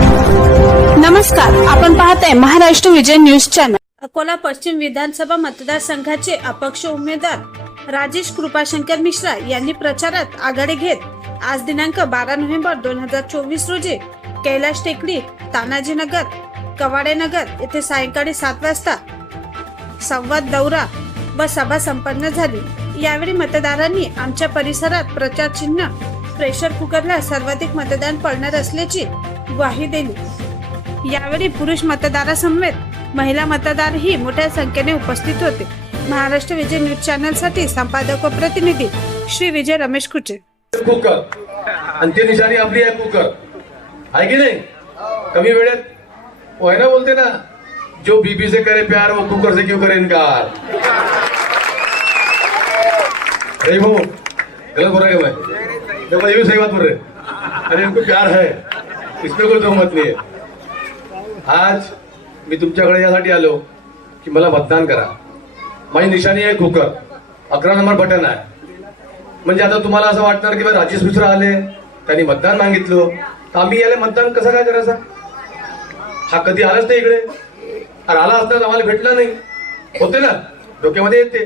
नमस्कार आपण पाहताय महाराष्ट्र विजय न्यूज चॅनल. अकोला पश्चिम विधानसभा मतदारसंघाचे अपक्ष उमेदवार राजेश कृपाशंकर मिश्रा यांनी प्रचारात आघाडी घेत आज दिनांक बारा नोव्हेंबर दोन हजार चोवीस रोजी कैलाश टेकडी तानाजीनगर कवाडेनगर येथे सायंकाळी सात वाजता संवाद दौरा व सभा संपन्न झाली. यावेळी मतदारांनी आमच्या परिसरात प्रचार चिन्ह प्रेशर कुकरला सर्वाधिक मतदान पडणार असल्याची ग्वाही दिली. यावेळी पुरुष मतदारासमवेत महिला मतदारही मोठ्या संख्येने उपस्थित होते. महाराष्ट्र विजय न्यूज चॅनलसाठी संपादक व प्रतिनिधी श्री विजय रमेश खुचे कुकर. अंतिम निशाणी आपली आहे कुकर. आहे की नाही? कमी वेळेत. वैरा ना बोलते ना? जो बीबी से करे प्यार वो कुकर से क्यों करे इनकार? हो? गलत बोल रहे हो है क्या मैं देखो ये भी सही बात बोल रहे अरे इनको प्यार है। इसमें कोई दो नाही आहे आज मी तुमच्याकडे यासाठी आलो की मला मतदान करा. माझी निशाणी आहे खोकर अकरा नंबर बटन आहे. म्हणजे आता तुम्हाला असं वाटणार की बा राजेश मिश्रा आले त्यांनी मतदान मागितलं. तर आम्ही याला मतदान कसं काय करायचं? हा कधी आलाच नाही इकडे. अरे आला असता आम्हाला भेटला नाही. होते ना? डोक्यामध्ये येते.